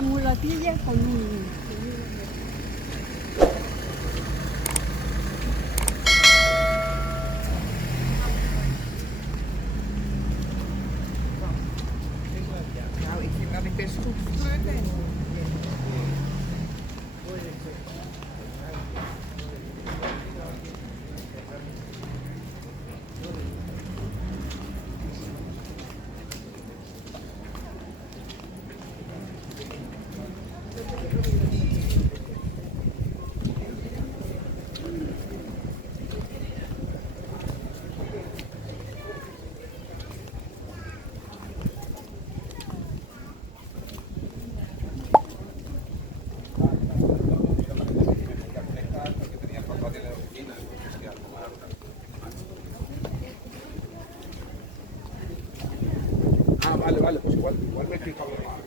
una mulatilla con un niño. Nou, ik vind dat ik best goed gekleurd ben. Ah, vale, vale, pues igual me he fijado mal.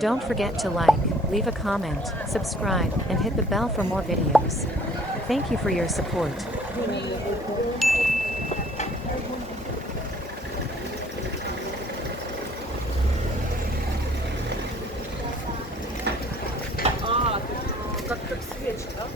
Don't forget to like, leave a comment, subscribe, and hit the bell for more videos. Thank you for your support. Как свечи, да?